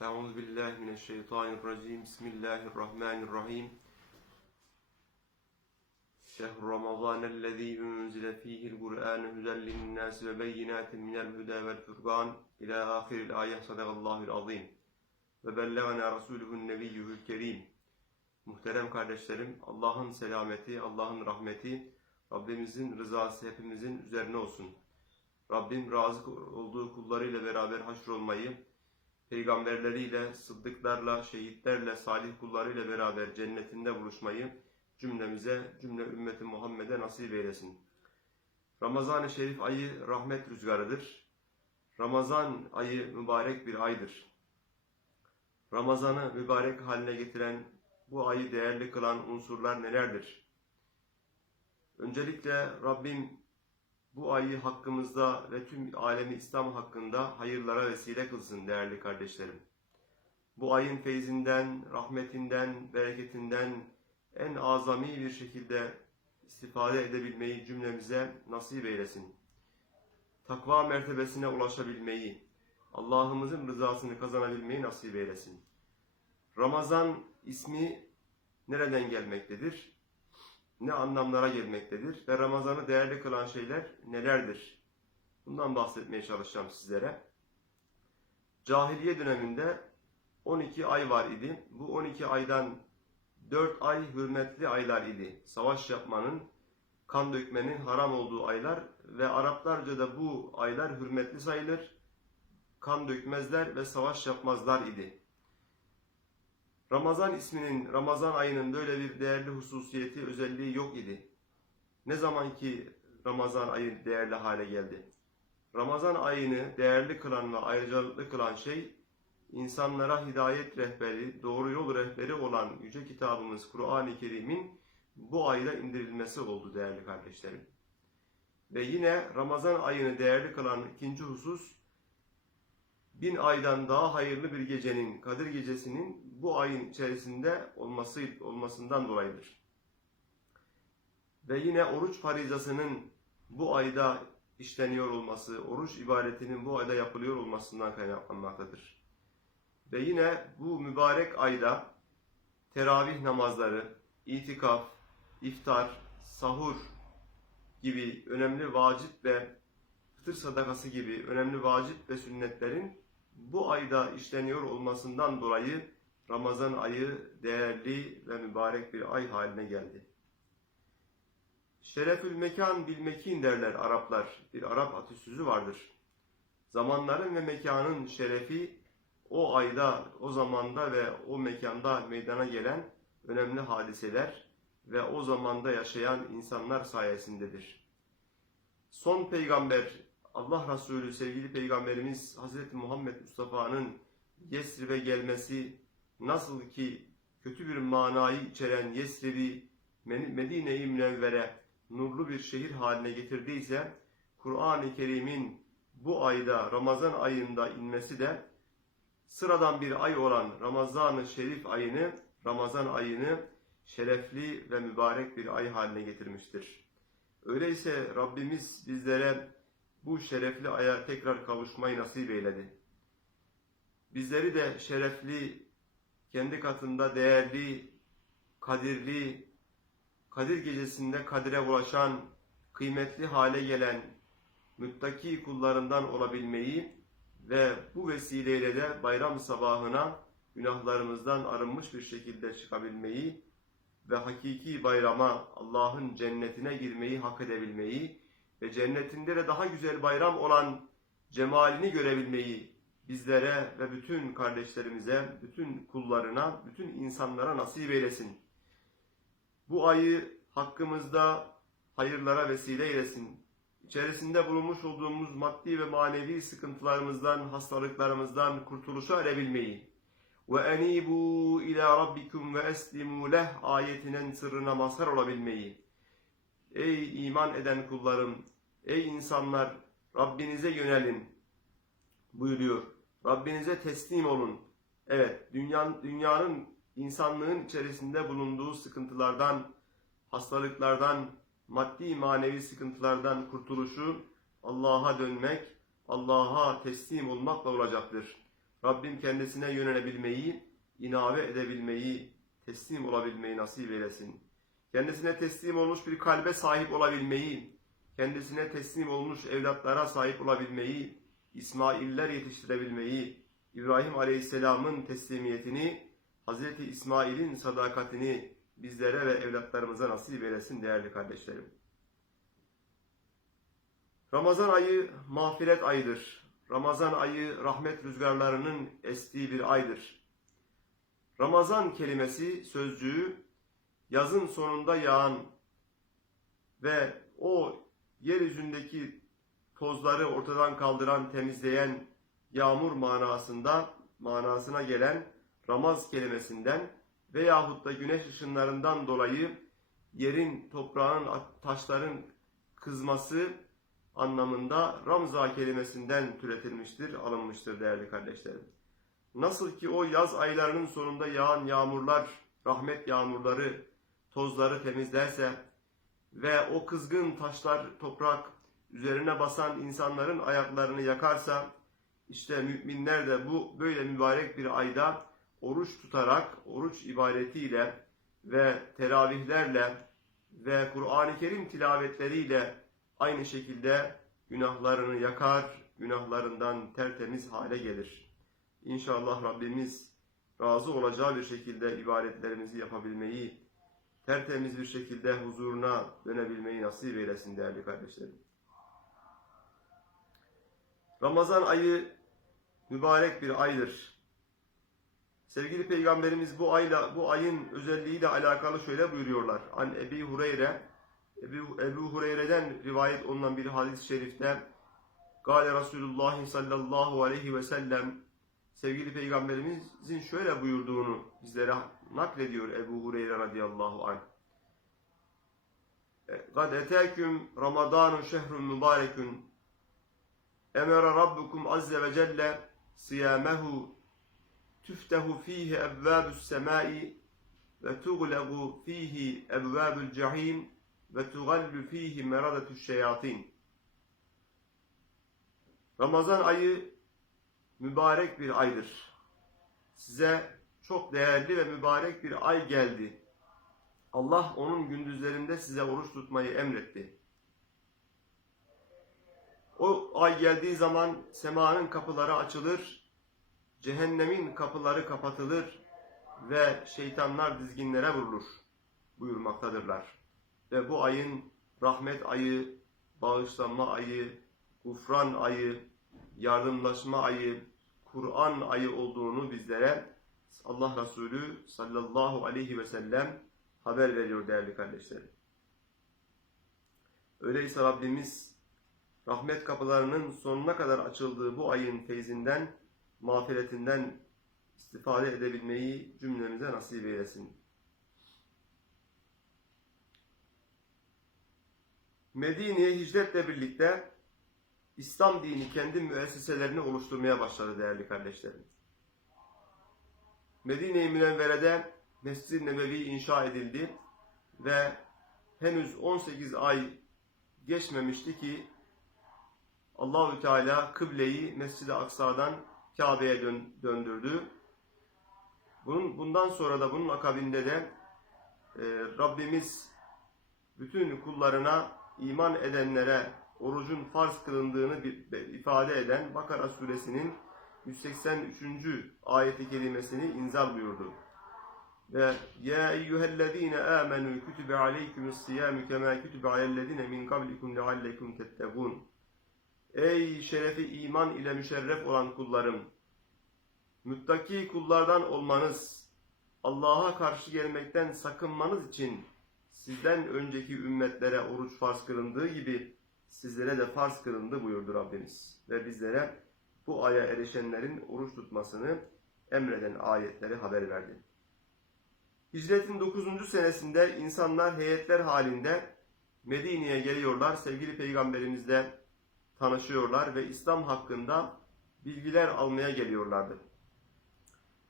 Euzu billahi mineşşeytanirracim. Bismillahirrahmanirrahim. Şehr Ramazanellezî unzile fîhil Kur'ân huden linnâs ve beyinâtin minel hudâ vel furqân ilâ âhiril âye sadakallâhul azîm. Ve belleganâ rasûluhun nebiyyuhul kerîm. Muhterem kardeşlerim, Allah'ın selameti, Allah'ın rahmeti, Rabbimizin rızası hepimizin üzerine olsun. Rabbim razı olduğu kullarıyla beraber haşrolmayı, peygamberleriyle, sıddıklarla, şehitlerle, salih kullarıyla beraber cennetinde buluşmayı cümlemize, cümle ümmeti Muhammed'e nasip eylesin. Ramazan-ı Şerif ayı rahmet rüzgarıdır. Ramazan ayı mübarek bir aydır. Ramazan'ı mübarek haline getiren, bu ayı değerli kılan unsurlar nelerdir? Öncelikle Rabbim bu ayı hakkımızda ve tüm alemi İslam hakkında hayırlara vesile kılsın değerli kardeşlerim. Bu ayın feyzinden, rahmetinden, bereketinden en azami bir şekilde istifade edebilmeyi cümlemize nasip eylesin. Takva mertebesine ulaşabilmeyi, Allah'ımızın rızasını kazanabilmeyi nasip eylesin. Ramazan ismi nereden gelmektedir? Ne anlamlara gelmektedir ve Ramazan'ı değerli kılan şeyler nelerdir? Bundan bahsetmeye çalışacağım sizlere. Cahiliye döneminde 12 ay var idi. Bu 12 aydan 4 ay hürmetli aylar idi. Savaş yapmanın, kan dökmenin haram olduğu aylar ve Araplarca da bu aylar hürmetli sayılır. Kan dökmezler ve savaş yapmazlar idi. Ramazan isminin, Ramazan ayının böyle bir değerli hususiyeti, özelliği yok idi. Ne zaman ki Ramazan ayı değerli hale geldi? Ramazan ayını değerli kılan ve ayrıcalıklı kılan şey, insanlara hidayet rehberi, doğru yol rehberi olan Yüce Kitabımız Kur'an-ı Kerim'in bu ayda indirilmesi oldu değerli kardeşlerim. Ve yine Ramazan ayını değerli kılan ikinci husus, bin aydan daha hayırlı bir gecenin, Kadir gecesinin bu ayın içerisinde olması olmasından dolayıdır. Ve yine oruç farizasının bu ayda işleniyor olması, oruç ibadetinin bu ayda yapılıyor olmasından kaynaklanmaktadır. Ve yine bu mübarek ayda teravih namazları, itikaf, iftar, sahur gibi önemli vacip ve fıtır sadakası gibi önemli vacip ve sünnetlerin bu ayda işleniyor olmasından dolayı Ramazan ayı değerli ve mübarek bir ay haline geldi. Şerefül mekan bil mekin derler Araplar. Bir Arap atasözü vardır. Zamanların ve mekanın şerefi o ayda, o zamanda ve o mekanda meydana gelen önemli hadiseler ve o zamanda yaşayan insanlar sayesindedir. Son peygamber Allah Resulü sevgili peygamberimiz Hz. Muhammed Mustafa'nın Yesrib'e gelmesi nasıl ki kötü bir manayı içeren Yesrib'i Medine-i Münevvere nurlu bir şehir haline getirdiyse Kur'an-ı Kerim'in bu ayda Ramazan ayında inmesi de sıradan bir ay olan Ramazan-ı Şerif ayını Ramazan ayını şerefli ve mübarek bir ay haline getirmiştir. Öyleyse Rabbimiz bizlere bu şerefli aya tekrar kavuşmayı nasip eyledi. Bizleri de şerefli, kendi katında değerli, kadirli, Kadir gecesinde kadire ulaşan, kıymetli hale gelen müttaki kullarından olabilmeyi ve bu vesileyle de bayram sabahına günahlarımızdan arınmış bir şekilde çıkabilmeyi ve hakiki bayrama Allah'ın cennetine girmeyi hak edebilmeyi ve cennetinde de daha güzel bayram olan cemalini görebilmeyi bizlere ve bütün kardeşlerimize, bütün kullarına, bütün insanlara nasip eylesin. Bu ayı hakkımızda hayırlara vesile eylesin. İçerisinde bulunmuş olduğumuz maddi ve manevi sıkıntılarımızdan, hastalıklarımızdan kurtuluşa erebilmeyi ve enibu ila rabbikum ve eslimu leh ayetinin sırrına mazhar olabilmeyi. Ey iman eden kullarım, ey insanlar Rabbinize yönelin buyuruyor. Rabbinize teslim olun. Evet, dünyanın, dünyanın insanlığın içerisinde bulunduğu sıkıntılardan, hastalıklardan, maddi manevi sıkıntılardan kurtuluşu Allah'a dönmek, Allah'a teslim olmakla olacaktır. Rabbim kendisine yönelebilmeyi, inave edebilmeyi, teslim olabilmeyi nasip eylesin. Kendisine teslim olmuş bir kalbe sahip olabilmeyi, kendisine teslim olmuş evlatlara sahip olabilmeyi, İsmailler yetiştirebilmeyi, İbrahim Aleyhisselam'ın teslimiyetini, Hazreti İsmail'in sadakatini bizlere ve evlatlarımıza nasip eylesin değerli kardeşlerim. Ramazan ayı mağfiret ayıdır. Ramazan ayı rahmet rüzgarlarının estiği bir aydır. Ramazan kelimesi sözcüğü yazın sonunda yağan ve o yeryüzündeki tozları ortadan kaldıran, temizleyen yağmur manasında manasına gelen Ramaz kelimesinden veyahut da güneş ışınlarından dolayı yerin, toprağın, taşların kızması anlamında Ramza kelimesinden türetilmiştir, alınmıştır değerli kardeşlerim. Nasıl ki o yaz aylarının sonunda yağan yağmurlar, rahmet yağmurları, tozları temizlerse ve o kızgın taşlar, toprak üzerine basan insanların ayaklarını yakarsa, işte müminler de bu böyle mübarek bir ayda oruç tutarak, oruç ibadetiyle ve teravihlerle ve Kur'an-ı Kerim tilavetleriyle aynı şekilde günahlarını yakar, günahlarından tertemiz hale gelir. İnşallah Rabbimiz razı olacağı bir şekilde ibadetlerimizi yapabilmeyi, tertemiz bir şekilde huzuruna dönebilmeyi nasip eylesin değerli kardeşlerim. Ramazan ayı mübarek bir aydır. Sevgili Peygamberimiz bu ayla bu ayın özelliğiyle alakalı şöyle buyuruyorlar. An Ebi Hureyre Ebu, Ebu Hureyre'den rivayet olunan bir hadis-i şerifte Gale Resulullah sallallahu aleyhi ve sellem sevgili peygamberimizin şöyle buyurduğunu bizlere naklediyor Ebu Hureyre radıyallahu anh. قَدْ اَتَاكُمْ رَمَضَانُ شَهْرٌ مُبَارَكٌ اَمَرَ رَبُّكُمْ عَزَّ وَجَلَّ صِيَامَهُ تُفْتَهُ ف۪يهِ اَبْوَابُ السَّمَاءِ وَتُغْلَقُ ف۪يهِ اَبْوَابُ الْجَح۪يمِ ve tugallu fihi meradetü şeyatin. Ramazan ayı mübarek bir aydır. Size çok değerli ve mübarek bir ay geldi. Allah onun gündüzlerinde size oruç tutmayı emretti. O ay geldiği zaman semanın kapıları açılır, cehennemin kapıları kapatılır ve şeytanlar dizginlere vurulur buyurmaktadırlar ve bu ayın rahmet ayı, bağışlanma ayı, gufran ayı, yardımlaşma ayı, Kur'an ayı olduğunu bizlere Allah Resulü sallallahu aleyhi ve sellem haber veriyor değerli kardeşlerim. Öyleyse Rabbimiz rahmet kapılarının sonuna kadar açıldığı bu ayın feyzinden, mağfiretinden istifade edebilmeyi cümlemize nasip eylesin. Medine'ye hicretle birlikte İslam dini kendi müesseselerini oluşturmaya başladı değerli kardeşlerim. Medine-i Münevvere'de Mescid-i Nebevi inşa edildi ve henüz 18 ay geçmemişti ki Allahü Teala kıbleyi Mescid-i Aksa'dan Kabe'ye dön döndürdü. Bunun bundan sonra da bunun akabinde de e, Rabbimiz bütün kullarına iman edenlere orucun farz kılındığını ifade eden Bakara suresinin 183. ayeti kelimesini inzal buyurdu. Ve ya eyyühellezine amenu kütübe aleykümüs siyamu kema kütübe alellezine min kablikum leallekum tettegûn. Ey şerefi iman ile müşerref olan kullarım! Müttaki kullardan olmanız, Allah'a karşı gelmekten sakınmanız için sizden önceki ümmetlere oruç farz kılındığı gibi sizlere de farz kılındı buyurdu Rabbimiz. Ve bizlere bu aya erişenlerin oruç tutmasını emreden ayetleri haber verdi. Hicretin 9. senesinde insanlar heyetler halinde Medine'ye geliyorlar. Sevgili peygamberimizle tanışıyorlar ve İslam hakkında bilgiler almaya geliyorlardı.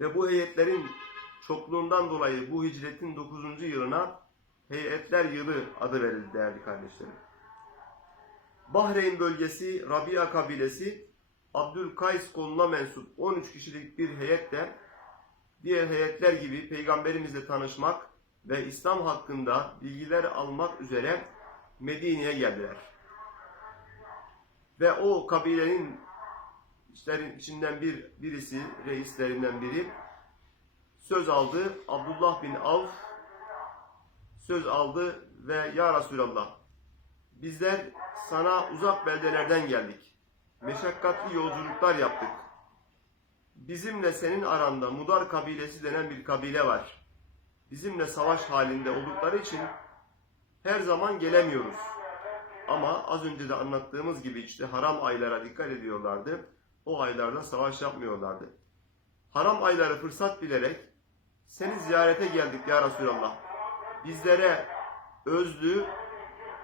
Ve bu heyetlerin çokluğundan dolayı bu hicretin 9. yılına Heyetler Yılı adı verildi değerli kardeşlerim. Bahreyn bölgesi Rabia kabilesi Abdülkays koluna mensup 13 kişilik bir heyetle diğer heyetler gibi peygamberimizle tanışmak ve İslam hakkında bilgiler almak üzere Medine'ye geldiler. Ve o kabilenin işlerin içinden bir birisi, reislerinden biri söz aldı. Abdullah bin Avf söz aldı ve Ya Resulallah bizler sana uzak beldelerden geldik. Meşakkatli yolculuklar yaptık. Bizimle senin aranda Mudar kabilesi denen bir kabile var. Bizimle savaş halinde oldukları için her zaman gelemiyoruz. Ama az önce de anlattığımız gibi işte haram aylara dikkat ediyorlardı. O aylarda savaş yapmıyorlardı. Haram ayları fırsat bilerek seni ziyarete geldik ya Resulallah. Bizlere özlü,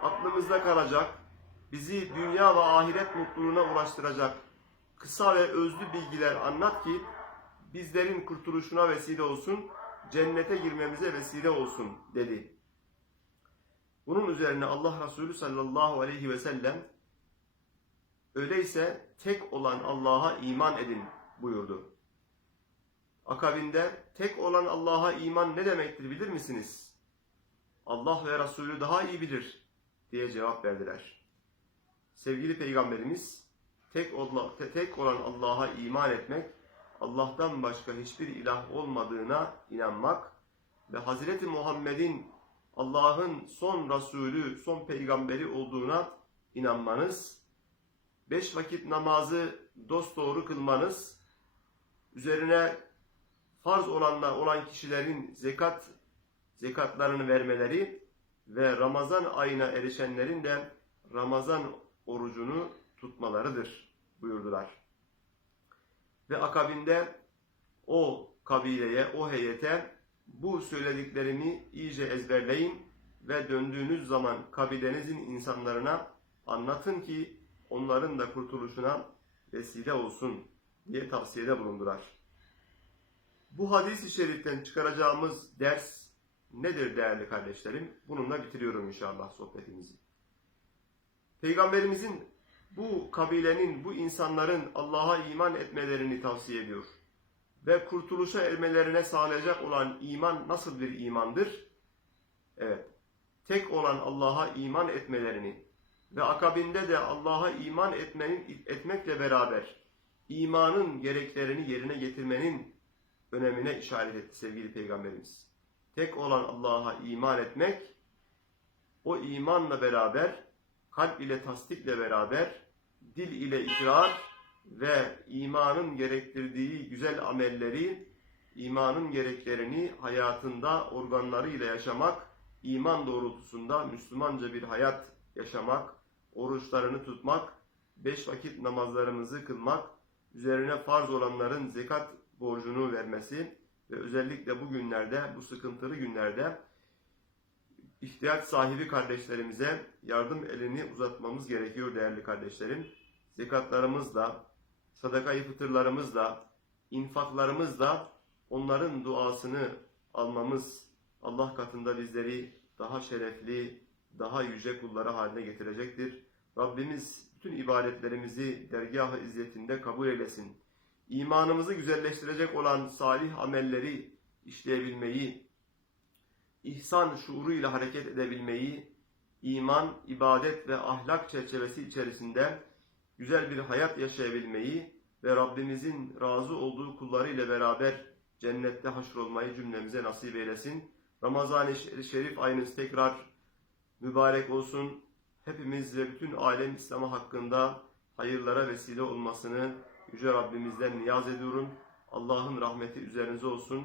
aklımızda kalacak, bizi dünya ve ahiret mutluluğuna ulaştıracak kısa ve özlü bilgiler anlat ki bizlerin kurtuluşuna vesile olsun, cennete girmemize vesile olsun dedi. Bunun üzerine Allah Resulü sallallahu aleyhi ve sellem öyleyse tek olan Allah'a iman edin buyurdu. Akabinde tek olan Allah'a iman ne demektir bilir misiniz? Allah ve Resulü daha iyi bilir diye cevap verdiler. Sevgili Peygamberimiz tek, te- tek olan Allah'a iman etmek, Allah'tan başka hiçbir ilah olmadığına inanmak ve Hazreti Muhammed'in Allah'ın son Resulü, son peygamberi olduğuna inanmanız, beş vakit namazı dosdoğru kılmanız, üzerine farz olanlar olan kişilerin zekat zekatlarını vermeleri ve Ramazan ayına erişenlerin de Ramazan orucunu tutmalarıdır buyurdular. Ve akabinde o kabileye, o heyete bu söylediklerimi iyice ezberleyin ve döndüğünüz zaman kabilenizin insanlarına anlatın ki onların da kurtuluşuna vesile olsun diye tavsiyede bulundular. Bu hadis-i şeriften çıkaracağımız ders nedir değerli kardeşlerim? Bununla bitiriyorum inşallah sohbetimizi. Peygamberimizin bu kabilenin, bu insanların Allah'a iman etmelerini tavsiye ediyor. Ve kurtuluşa ermelerine sağlayacak olan iman nasıl bir imandır? Evet, tek olan Allah'a iman etmelerini ve akabinde de Allah'a iman etmenin, etmekle beraber imanın gereklerini yerine getirmenin önemine işaret etti sevgili Peygamberimiz. Tek olan Allah'a iman etmek, o imanla beraber, kalp ile tasdikle beraber, dil ile ikrar ve imanın gerektirdiği güzel amelleri, imanın gereklerini hayatında organlarıyla yaşamak, iman doğrultusunda Müslümanca bir hayat yaşamak, oruçlarını tutmak, beş vakit namazlarımızı kılmak, üzerine farz olanların zekat borcunu vermesi ve özellikle bu günlerde, bu sıkıntılı günlerde ihtiyaç sahibi kardeşlerimize yardım elini uzatmamız gerekiyor değerli kardeşlerim. Zekatlarımızla, sadakayı fıtırlarımızla, infaklarımızla onların duasını almamız Allah katında bizleri daha şerefli, daha yüce kulları haline getirecektir. Rabbimiz bütün ibadetlerimizi dergah-ı izzetinde kabul eylesin. İmanımızı güzelleştirecek olan salih amelleri işleyebilmeyi, ihsan şuuruyla hareket edebilmeyi, iman, ibadet ve ahlak çerçevesi içerisinde güzel bir hayat yaşayabilmeyi ve Rabbimizin razı olduğu kulları ile beraber cennette haşrolmayı cümlemize nasip eylesin. Ramazan-ı Şerif ayınız tekrar mübarek olsun. Hepimiz ve bütün alem İslam'a hakkında hayırlara vesile olmasını Yüce Rabbimizden niyaz ediyorum. Allah'ın rahmeti üzerinize olsun.